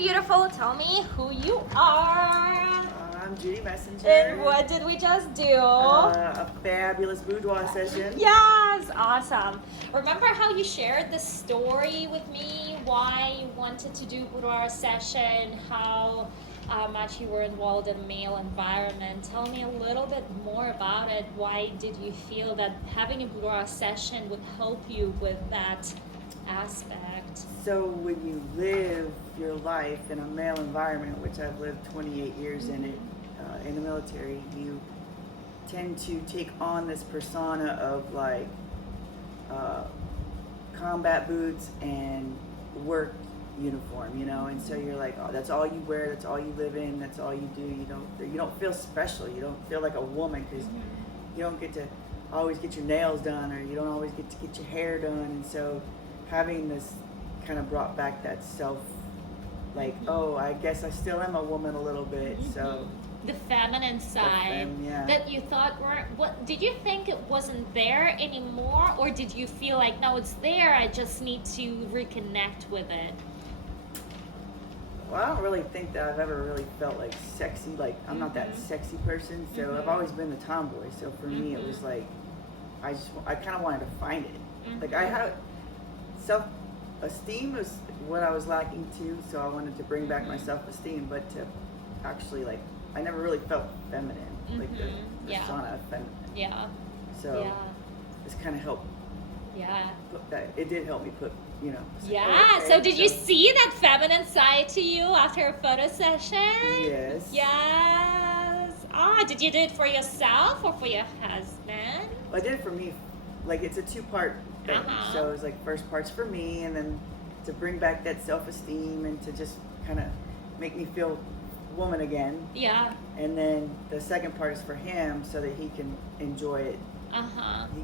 beautiful. Tell me who you are. I'm Judy Messenger. And what did we just do? A fabulous boudoir session. Yes, awesome. Remember how you shared the story with me, why you wanted to do boudoir session, how much you were involved in male environment. Tell me a little bit more about it. Why did you feel that having a boudoir session would help you with that aspect? So when you live your life in a male environment, which I've lived 28 years in it, in the military, you tend to take on this persona of like combat boots and work uniform, you know, and so you're like, oh, that's all you wear, that's all you live in, that's all you do. You don't feel special, you don't feel like a woman because you don't get to always get your nails done, or you don't always get to get your hair done. And so having this kind of brought back that self, like, oh, I guess I still am a woman a little bit. So the feminine side that you thought what did you think it wasn't there anymore, or did you feel like, no, it's there, I just need to reconnect with it? Well, I don't really think that I've ever really felt like sexy. Like, I'm not that sexy person, so I've always been the tomboy. So for me, it was like, I kind of wanted to find it. Like, I had self-esteem was what I was lacking too, so I wanted to bring back my self-esteem, but to actually, like, I never really felt feminine, like the persona of feminine. Yeah. So this kind of helped. Yeah. It did help me put, you know. Yeah. Okay, so did you see that feminine side to you after a photo session? Yes. Yes. Did you do it for yourself or for your husband? Well, I did it for me. Like, it's a two-part thing. So it was like, first part's for me, and then to bring back that self-esteem and to just kind of make me feel woman again. Yeah. And then the second part is for him, so that he can enjoy it.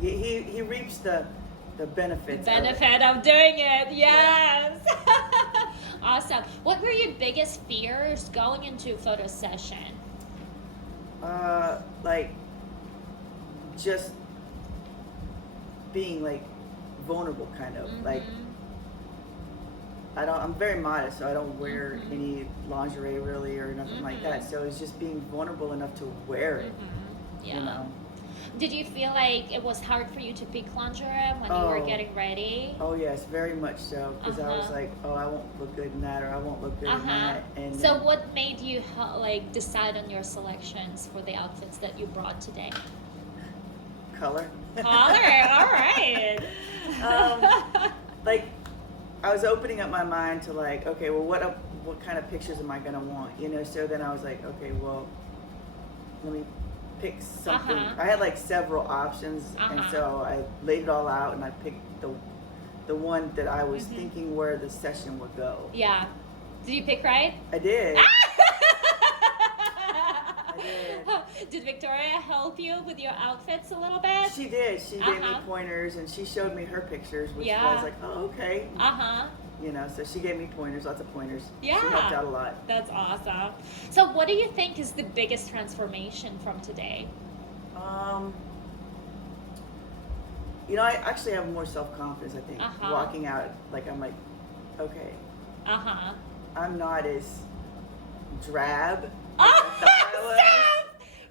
He reaps the benefits. Of doing it. Yes. Awesome. What were your biggest fears going into a photo session? Like, just being like vulnerable, kind of like. I'm very modest, so I don't wear any lingerie really or nothing like that. So it's just being vulnerable enough to wear it. Yeah. You know. Did you feel like it was hard for you to pick lingerie when you were getting ready? Oh yes, very much so. Because I was like, oh, I won't look good in that, or I won't look good in that. And so what made you like decide on your selections for the outfits that you brought today? Color. All right. Like, I was opening up my mind to like, okay, well, what kind of pictures am I gonna want? You know. So then I was like, okay, well, let me pick something. I had like several options, and so I laid it all out, and I picked the one that I was thinking where the session would go. Yeah. Did you pick right? I did. Did Victoria help you with your outfits a little bit? She did. She gave me pointers, and she showed me her pictures, which I was like, oh, okay. You know, so she gave me pointers, lots of pointers. Yeah. She helped out a lot. That's awesome. So what do you think is the biggest transformation from today? You know, I actually have more self-confidence, I think. Walking out, like, I'm like, okay. I'm not as drab as I thought I was.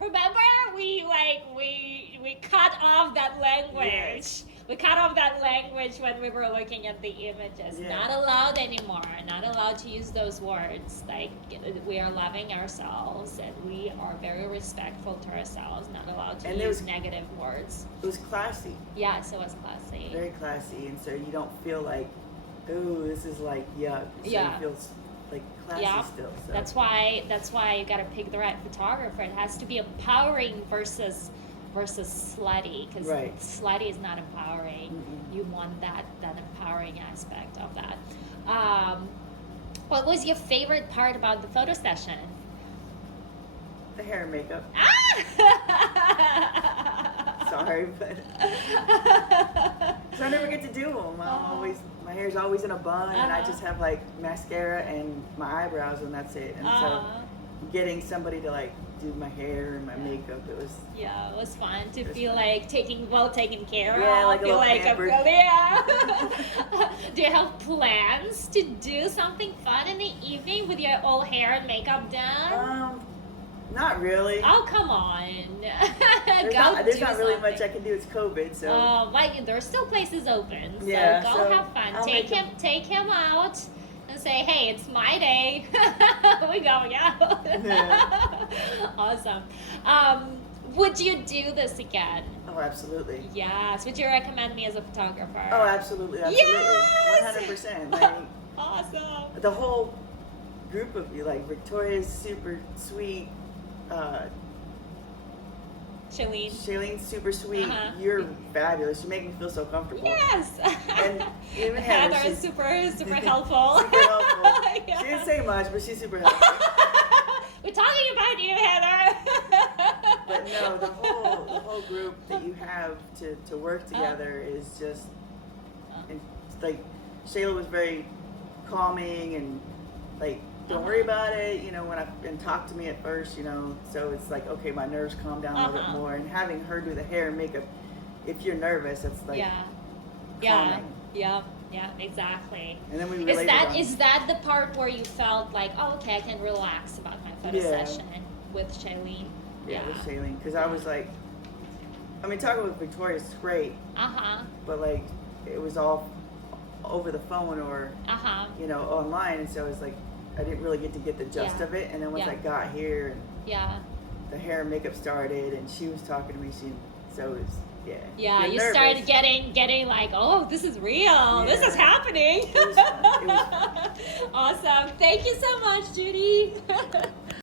Remember, we cut off that language. Yes. We cut off that language when we were looking at the images. Yeah. Not allowed anymore. Not allowed to use those words. Like, we are loving ourselves, and we are very respectful to ourselves. Not allowed to use negative words. It was classy. Yes, it was classy. Very classy, and so you don't feel like, ooh, this is like yuck. So it feels like classy still. So. That's why you gotta pick the right photographer. It has to be empowering versus slutty, because slutty is not empowering. You want that empowering aspect of that. What was your favorite part about the photo session? The hair and makeup. Sorry, but so I never get to do them. My hair's always in a bun, and I just have like mascara and my eyebrows, and that's it. And so getting somebody to like do my hair and my makeup, it was fun to feel like taken care of. Yeah, like a little pampered. Do you have plans to do something fun in the evening with your old hair and makeup done? Not really. Oh, come on. There's not really much I can do. It's COVID, so. Oh, there's still places open. So Yeah, go so have fun. I'll Take him out and say, hey, it's my day. We're going out. Yeah. Awesome. Would you do this again? Oh, absolutely. Yes. Would you recommend me as a photographer? Oh, absolutely, absolutely. Yes! 100%. Like, Awesome. the whole group of you, like Victoria's super sweet, Shailene's super sweet. Uh-huh. You're fabulous. You make me feel so comfortable. Yes. And even Heather is super helpful. super helpful. Yeah. She didn't say much, but she's super helpful. We're talking about you, Heather. But no, the whole group that you have to work together is just, and like Shayla was very calming and like, don't worry about it, you know, and talk to me at first, you know, so it's like, okay, my nerves calm down a little bit more, and having her do the hair and makeup, if you're nervous, it's like calming. Yeah, exactly. And then we related is that the part where you felt like, oh, okay, I can relax about my photo session with Shailene? Yeah, with Shailene, because I was like, I mean, talking with Victoria is great, but like, it was all over the phone or, you know, online, and so it was like, I didn't really get to get the gist of it, and then once I got here, and the hair and makeup started, and she was talking to me, so it was, yeah, you started getting like, oh, this is real, this is happening. It was fun. Awesome. Thank you so much, Judy.